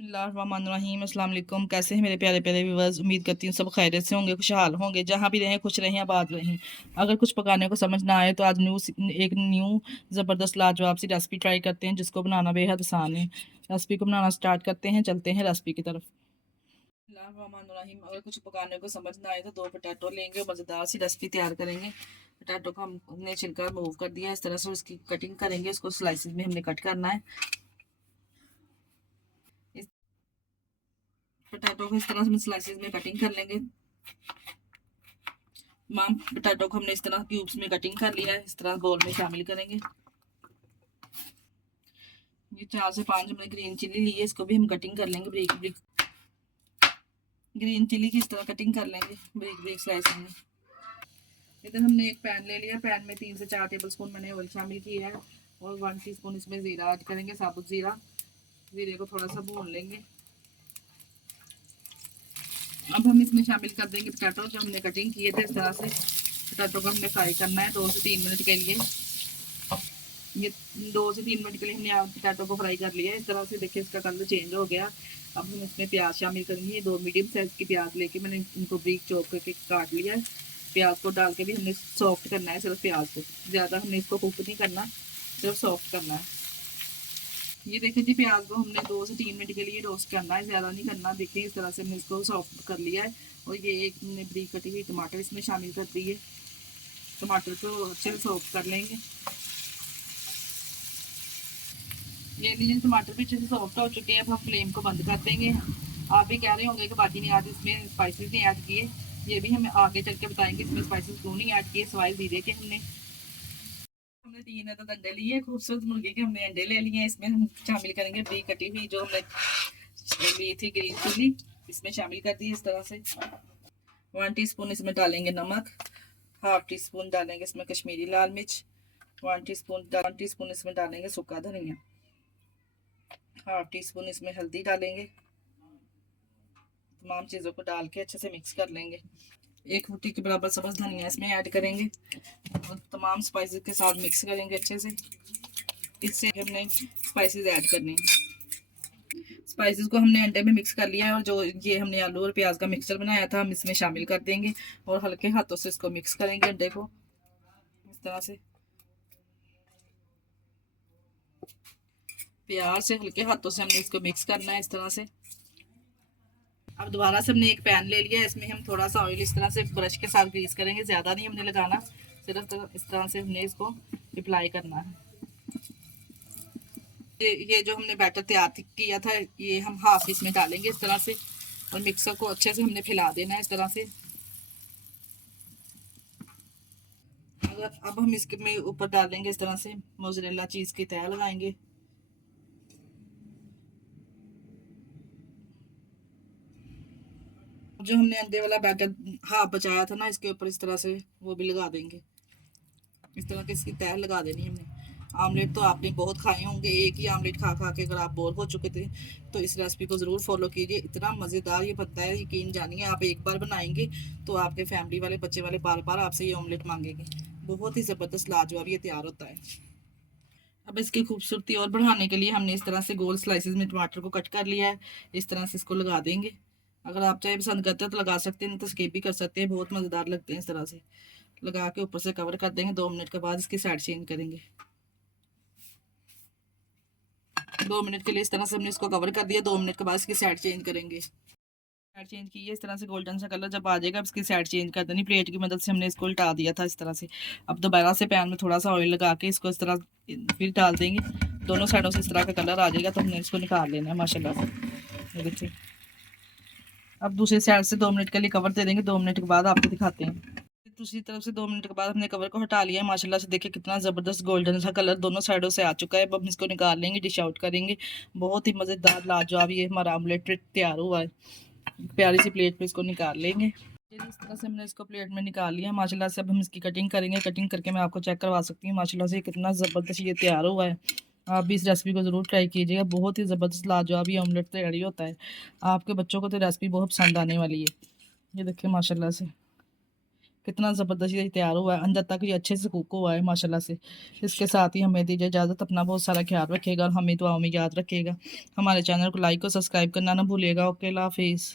बिस्मिल्लाहिर्रहमानिर्रहीम अस्सलाम वालेकुम। कैसे हैं मेरे प्यारे प्यारे व्यूअर्स। उम्मीद करती हूँ सब खैरियत से होंगे, खुशहाल होंगे, जहाँ भी रहें खुश रहें, आबाद रहें। अगर कुछ पकाने को समझ ना आए तो आज एक न्यू ज़बरदस्त लाजवाब सी रेसिपी ट्राई करते हैं जिसको बनाना बेहद आसान है। रेसिपी को बनाना स्टार्ट करते हैं, चलते हैं रेसिपी की तरफ। बिस्मिल्लाहिर्रहमानिर्रहीम। अगर कुछ पकाने को समझ ना आए तो 2 पोटैटो लेंगे, मज़ेदार सी रेसिपी तैयार करेंगे। पोटैटो को हमने छिलका रिमूव कर दिया, इस तरह से उसकी कटिंग करेंगे। इसको स्लाइसिस में हमने कट करना है। इस पोटैटो को इस तरह से स्लाइसिस में कटिंग कर लेंगे। तमाम पोटैटो को हमने इस तरह क्यूब्स में कटिंग कर लिया है, इस तरह बोल में शामिल करेंगे। ये 4 से 5 हमने ग्रीन चिली ली है, इसको भी हम कटिंग कर लेंगे ब्रिक ब्रिक। ग्रीन चिली की इस तरह कटिंग कर लेंगे ब्रिक ब्रिक स्लाइस में। इधर हमने एक पैन ले लिया, पैन में 3 से 4 टेबल स्पून मैंने ऑयल शामिल किया है और 1 टीस्पून इसमें ज़ीरा ऐड करेंगे, साबुत ज़ीरा। ज़ीरे को थोड़ा सा भून लेंगे। अब हम इसमें शामिल कर देंगे पोटैटो जो हमने कटिंग किए थे। इस तरह से पोटैटो को हमने फ्राई करना है 2 से 3 मिनट के लिए। ये 2 से 3 मिनट के लिए हमने पोटैटो को फ्राई कर लिया है। इस तरह से देखिए इसका कलर चेंज हो गया। अब हम इसमें प्याज शामिल करेंगे। ये 2 मीडियम साइज़ की प्याज लेके मैंने इनको ब्रीक चॉप करके काट लिया है। प्याज को डाल के भी हमने सॉफ्ट करना है, सिर्फ प्याज को, ज़्यादा हमने इसको कुक नहीं करना, सिर्फ सॉफ्ट करना है। ये देखिए जी, प्याज को हमने 2 से 3 मिनट के लिए रोस्ट करना है, ज़्यादा नहीं करना। देखिए इस तरह से हमने इसको सॉफ्ट कर लिया है। और ये एक हमने ब्रीक कटी हुई टमाटर इसमें शामिल कर दी है। टमाटर को अच्छे से सॉफ्ट कर लेंगे। ये लीजिए टमाटर भी अच्छे से सॉफ्ट हो चुके हैं। अब हम फ्लेम को बंद कर देंगे। आप भी कह रहे होंगे कि बाजी ने आज इसमें स्पाइसेस नहीं ऐड किए। ये भी हम आगे चल के बताएंगे इसमें स्पाइसेस क्यों नहीं ऐड किए, सवाल जीरे के हमने 3 अदद अंडे लिए, खूबसूरत मुर्गे के हमने अंडे ले लिए हैं। इसमें हम शामिल करेंगे ब्रीक कटी हुई जो हमने ली थी ग्रीन चिली, इसमें शामिल कर दी इस तरह से। 1 टीस्पून इसमें डालेंगे नमक, हाफ टी स्पून डालेंगे इसमें कश्मीरी लाल मिर्च, 1 टीस्पून इसमें डालेंगे सूखा धनिया, हाफ टी स्पून इसमें हल्दी डालेंगे। तमाम चीज़ों को डाल के अच्छे से मिक्स कर लेंगे। 1 मुट्ठी के बराबर सब्ज़ धनिया इसमें ऐड करेंगे और तमाम स्पाइसेस के साथ मिक्स करेंगे अच्छे से। इससे हमने स्पाइसेस ऐड करने हैं। स्पाइसेस को हमने अंडे में मिक्स कर लिया है और जो ये हमने आलू और प्याज का मिक्सचर बनाया था हम इसमें शामिल कर देंगे और हल्के हाथों से इसको मिक्स करेंगे अंडे को इस तरह से। प्यार से हल्के हाथों से हमने इसको मिक्स करना है इस तरह से। अब दोबारा से हमने एक पैन ले लिया है, इसमें हम थोड़ा सा ऑयल इस तरह से ब्रश के साथ ग्रीस करेंगे, ज़्यादा नहीं हमने लगाना, सिर्फ इस तरह से हमने इसको अप्लाई करना है। ये जो हमने बैटर तैयार किया था ये हम हाफ इसमें डालेंगे इस तरह से और मिक्सर को अच्छे से हमने फैला देना है इस तरह से। अगर अब हम इसके में ऊपर डालेंगे इस तरह से मोज़रेला चीज़ की तह लगाएंगे। जो हमने अंडे वाला बैटर हाफ बचाया था ना, इसके ऊपर इस तरह से वो भी लगा देंगे। इस तरह की इसकी तह लगा देनी है हमने। आमलेट तो आपने बहुत खाए होंगे, एक ही आमलेट खा खा के अगर आप बोर हो चुके थे तो इस रेसिपी को ज़रूर फॉलो कीजिए। इतना मज़ेदार ये बनता है, यकीन जानिए। आप एक बार बनाएंगे तो आपके फैमिली वाले बच्चे वाले बार बार आपसे ये ऑमलेट मांगेंगे। बहुत ही ज़बरदस्त लाजवाब ये तैयार होता है। अब इसकी खूबसूरती और बढ़ाने के लिए हमने इस तरह से गोल स्लाइसेस में टमाटर को कट कर लिया है, इस तरह से इसको लगा देंगे। अगर आप चाहे पसंद करते हैं तो लगा सकते हैं, नहीं तो स्किप भी कर सकते हैं, बहुत मज़ेदार लगते हैं। इस तरह से लगा के ऊपर से कवर कर देंगे। 2 मिनट के बाद इसकी साइड चेंज करेंगे। 2 मिनट के लिए इस तरह से हमने इसको कवर कर दिया। 2 मिनट के बाद इसकी साइड चेंज करेंगे। साइड चेंज की है, इस तरह से गोल्डन सा कलर जब आ जाएगा अब इसकी साइड चेंज कर देनी। प्लेट की मदद से हमने इसको उल्टा दिया था इस तरह से। अब दोबारा से पैन में थोड़ा सा ऑयल लगा के इसको इस तरह फिर डाल देंगे। दोनों साइडों से इस तरह का कलर आ जाएगा तो हमने इसको निकाल लेना है माशाल्लाह से। देखिए अब दूसरी साइड से 2 मिनट के लिए कवर दे देंगे। 2 मिनट के बाद आपको दिखाते हैं। दूसरी तरफ से 2 मिनट के बाद हमने कवर को हटा लिया है। माशाल्लाह से देखिए कितना ज़बरदस्त गोल्डन सा कलर दोनों साइडों से आ चुका है। अब हम इसको निकाल लेंगे, डिश आउट करेंगे। बहुत ही मज़ेदार लाजवाब ये हमारा आमलेट तैयार हुआ है। प्यारी सी प्लेट पे इसको निकाल लेंगे। इस तरह से हमने इसको प्लेट में निकाल लिया माशाल्लाह से। अब हम इसकी कटिंग करेंगे। कटिंग करके मैं आपको चेक करवा सकती हूँ माशाल्लाह से कितना ज़बरदस्त ये तैयार हुआ है। आप भी इस रेसिपी को ज़रूर ट्राई कीजिएगा। बहुत ही ज़बरदस्त लाजवाब ये ऑमलेट तैयारी होता है। आपके बच्चों को तो रेसिपी बहुत पसंद आने वाली है। ये देखिए माशाल्लाह से कितना ज़बरदस्त ये तैयार हुआ है, अंदर तक ये अच्छे से कुक हुआ है माशाल्लाह से। इसके साथ ही हमें दीजिए इजाज़त, अपना बहुत सारा ख्याल रखिएगा और हमें दुआओं में याद रखिएगा। हमारे चैनल को लाइक और सब्सक्राइब करना ना भूलिएगा। ओके, अल्लाह हाफिज़।